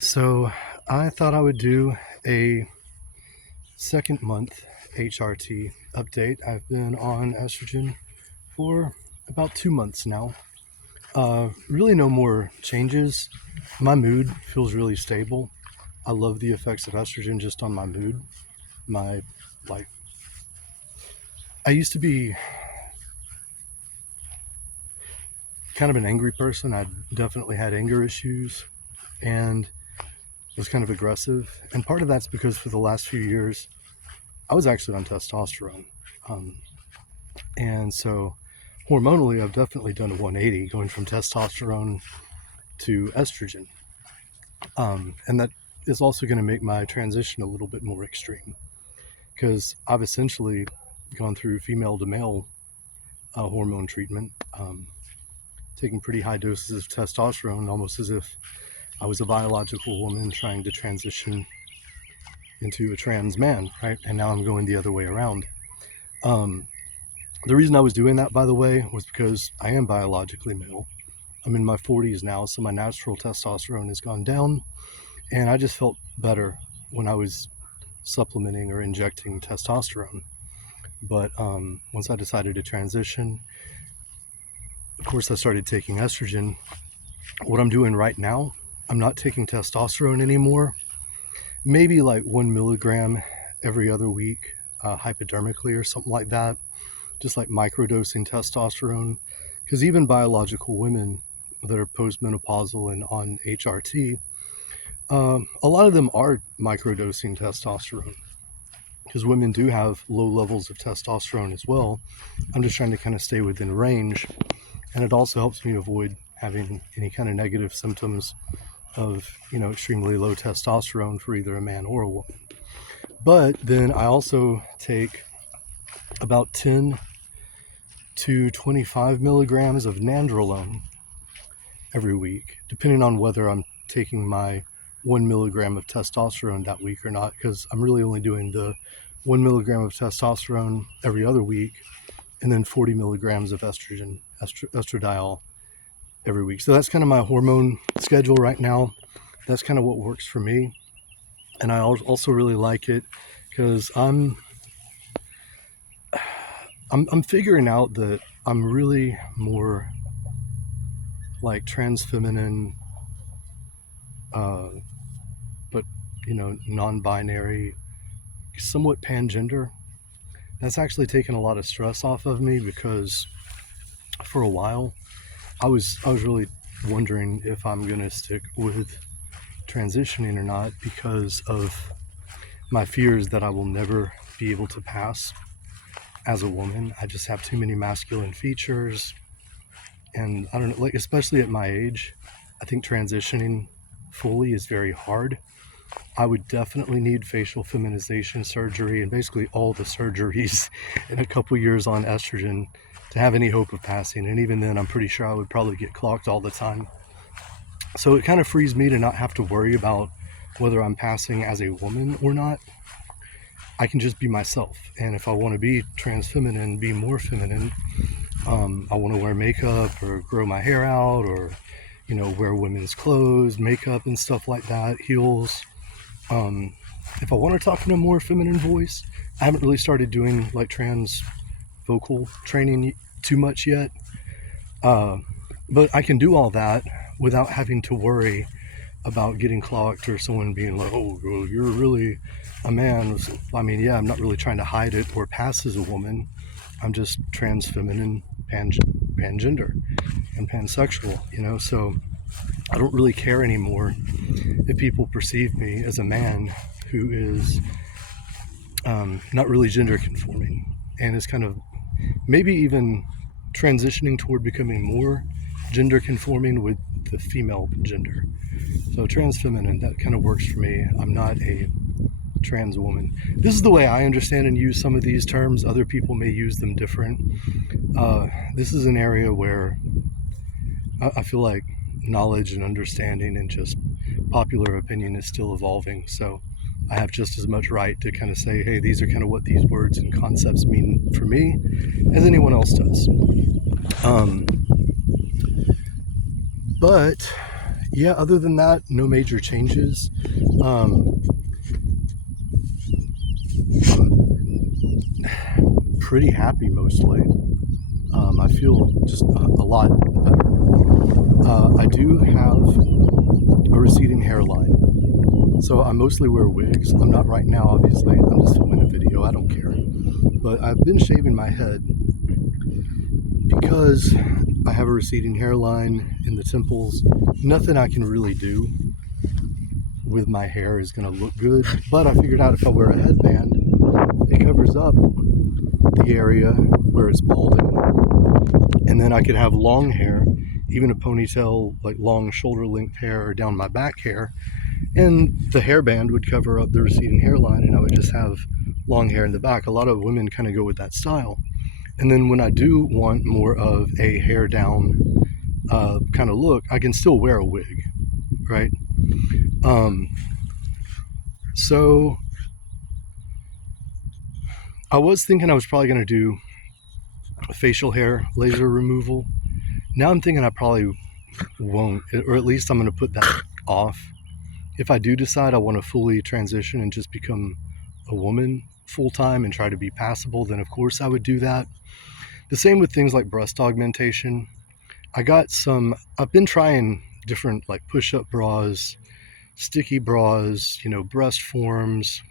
So I thought I would do a second month HRT update. I've been on estrogen for about 2 months now. Really no more changes. My mood feels really stable. I love the effects of estrogen just on my mood. My like I used to be kind of an angry person. I definitely had anger issues and was kind of aggressive. And part of that's because for the last few years I was actually on testosterone. Um, and so hormonally, I've definitely done a 180 going from testosterone to estrogen. And that is also going to make my transition a little bit more extreme because I've essentially gone through female to male hormone treatment, taking pretty high doses of testosterone, almost as if I was a biological woman trying to transition into a trans man, right? And now I'm going the other way around. The reason I was doing that, by the way, was because I am biologically male. I'm in my 40s now, so my natural testosterone has gone down, and I just felt better when I was supplementing or injecting testosterone. But once I decided to transition, of course, I started taking estrogen. What I'm doing right now, I'm not taking testosterone anymore. Maybe like 1 milligram every other week, hypodermically or something like that. Just like microdosing testosterone, because even biological women that are postmenopausal and on HRT, a lot of them are microdosing testosterone because women do have low levels of testosterone as well. I'm just trying to kind of stay within range, and it also helps me avoid having any kind of negative symptoms of extremely low testosterone for either a man or a woman. But then I also take about 10 to 25 milligrams of nandrolone every week, depending on whether I'm taking my 1 milligram of testosterone that week or not, because I'm really only doing the 1 milligram of testosterone every other week and then 40 milligrams of estradiol every week. So that's kind of my hormone schedule right now. That's kind of what works for me. And I also really like it because I'm figuring out that I'm really more like trans feminine, but non-binary, somewhat pangender. That's actually taken a lot of stress off of me because for a while I was really wondering if I'm gonna stick with transitioning or not because of my fears that I will never be able to pass as a woman. I just have too many masculine features, and I don't know, like especially at my age, I think transitioning fully is very hard. I would definitely need facial feminization surgery and basically all the surgeries in a couple years on estrogen to have any hope of passing. And even then, I'm pretty sure I would probably get clocked all the time. So it kind of frees me to not have to worry about whether I'm passing as a woman or not. I can just be myself. And if I want to be trans feminine, be more feminine, I want to wear makeup or grow my hair out or, wear women's clothes, makeup and stuff like that, heels. If I want to talk in a more feminine voice, I haven't really started doing like trans vocal training too much yet. But I can do all that without having to worry about getting clocked or someone being like, oh, you're really a man. I mean, yeah, I'm not really trying to hide it or pass as a woman. I'm just trans feminine, pangender, and pansexual, so I don't really care anymore if people perceive me as a man who is not really gender conforming and is kind of maybe even transitioning toward becoming more gender conforming with the female gender. So trans feminine, that kind of works for me. I'm not a trans woman. This is the way I understand and use some of these terms. Other people may use them different. This is an area where I feel like knowledge and understanding and just popular opinion is still evolving. So I have just as much right to kind of say, hey, these are kind of what these words and concepts mean for me as anyone else does. But yeah, other than that, no major changes. Um, Pretty happy mostly. I feel just a lot better. I do have a receding hairline, so I mostly wear wigs. I'm not right now, obviously. I'm just filming a video. I don't care. But I've been shaving my head because I have a receding hairline in the temples. Nothing I can really do with my hair is going to look good. But I figured out if I wear a headband, it covers up the area where it's balding. And then I could have long hair, even a ponytail, like long shoulder length hair or down my back hair. And the hairband would cover up the receding hairline, and I would just have long hair in the back. A lot of women kind of go with that style. And then when I do want more of a hair down kind of look, I can still wear a wig, right? So I was thinking I was probably going to do a facial hair laser removal. Now I'm thinking I probably won't, or at least I'm going to put that off. If I do decide I want to fully transition and just become a woman full-time and try to be passable, then of course I would do that. The same with things like breast augmentation. I've been trying different like push-up bras, sticky bras, breast forms.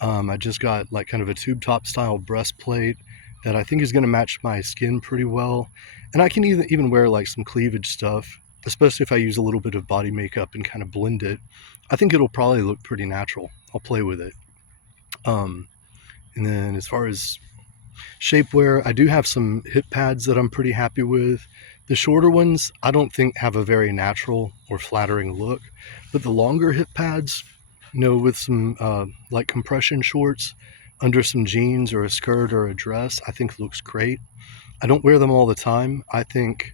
I just got like kind of a tube top style breastplate that I think is going to match my skin pretty well. And I can even wear like some cleavage stuff, especially if I use a little bit of body makeup and kind of blend it. I think it'll probably look pretty natural. I'll play with it. And then as far as shapewear, I do have some hip pads that I'm pretty happy with. The shorter ones, I don't think have a very natural or flattering look, but the longer hip pads, with some like compression shorts under some jeans or a skirt or a dress, I think looks great. I don't wear them all the time. I think,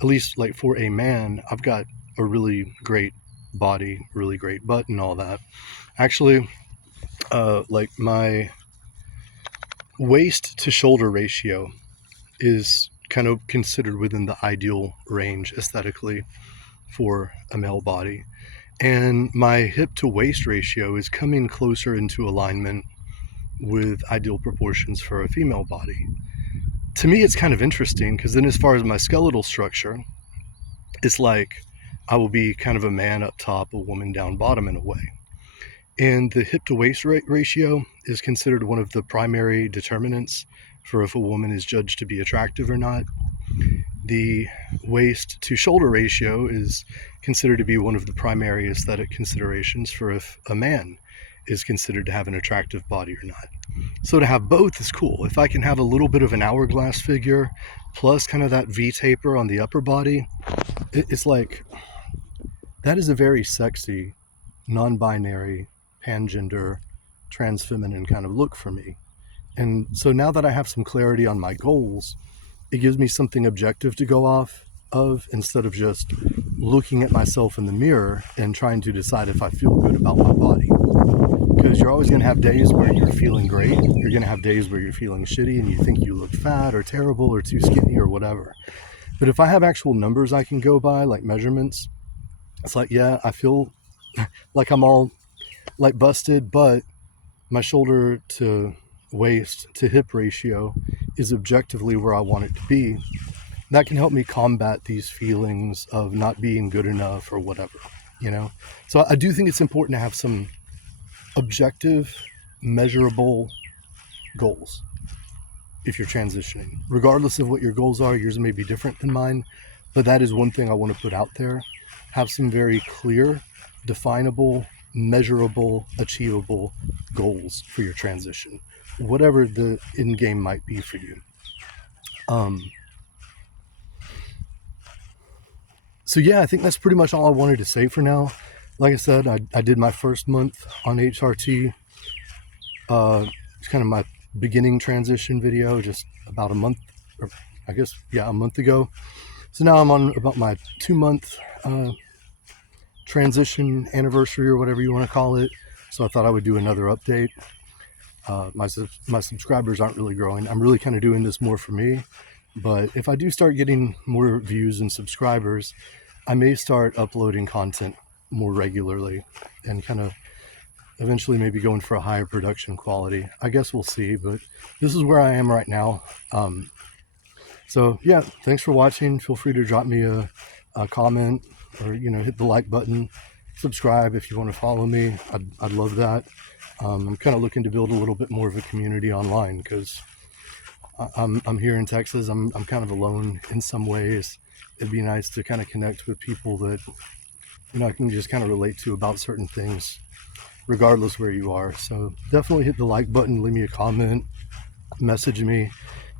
at least like for a man, I've got a really great body, really great butt and all that. Actually, like my waist to shoulder ratio is kind of considered within the ideal range aesthetically for a male body. And my hip to waist ratio is coming closer into alignment with ideal proportions for a female body. To me, it's kind of interesting because then as far as my skeletal structure, it's like I will be kind of a man up top, a woman down bottom in a way. And the hip to waist ratio is considered one of the primary determinants for if a woman is judged to be attractive or not. The waist to shoulder ratio is considered to be one of the primary aesthetic considerations for if a man is considered to have an attractive body or not. So to have both is cool. If I can have a little bit of an hourglass figure plus kind of that V taper on the upper body, it's like, that is a very sexy, non-binary, pangender, trans-feminine kind of look for me. And so now that I have some clarity on my goals, it gives me something objective to go off of instead of just looking at myself in the mirror and trying to decide if I feel good about my body. Because you're always going to have days where you're feeling great. You're going to have days where you're feeling shitty and you think you look fat or terrible or too skinny or whatever. But if I have actual numbers I can go by, like measurements, it's like, yeah, I feel like I'm all like busted, but my shoulder to waist to hip ratio is objectively where I want it to be. That can help me combat these feelings of not being good enough or whatever, So I do think it's important to have some objective, measurable goals if you're transitioning. Regardless of what your goals are, yours may be different than mine, but that is one thing I want to put out there. Have some very clear, definable, measurable, achievable goals for your transition, whatever the end game might be for you. So yeah, I think that's pretty much all I wanted to say for now. Like I said, I did my first month on HRT. It's kind of my beginning transition video, just about a month, or I guess, a month ago. So now I'm on about my 2-month transition anniversary or whatever you want to call it. So I thought I would do another update. My subscribers aren't really growing. I'm really kind of doing this more for me. But if I do start getting more views and subscribers, I may start uploading content more regularly and kind of eventually maybe going for a higher production quality. I guess we'll see, but this is where I am right now. So yeah, thanks for watching. Feel free to drop me a comment, or hit the like button. Subscribe if you want to follow me. I'd love that. I'm kind of looking to build a little bit more of a community online, because I'm here in Texas. I'm kind of alone in some ways. It'd be nice to kind of connect with people that I can just kind of relate to about certain things, regardless where you are. So definitely hit the like button, leave me a comment, message me.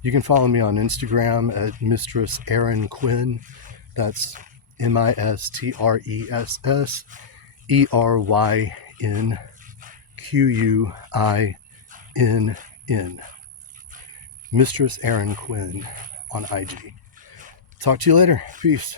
You can follow me on Instagram at Mistress Erin Quinn. That's MistressErinQuinn. Mistress Erin Quinn on IG. Talk to you later. Peace.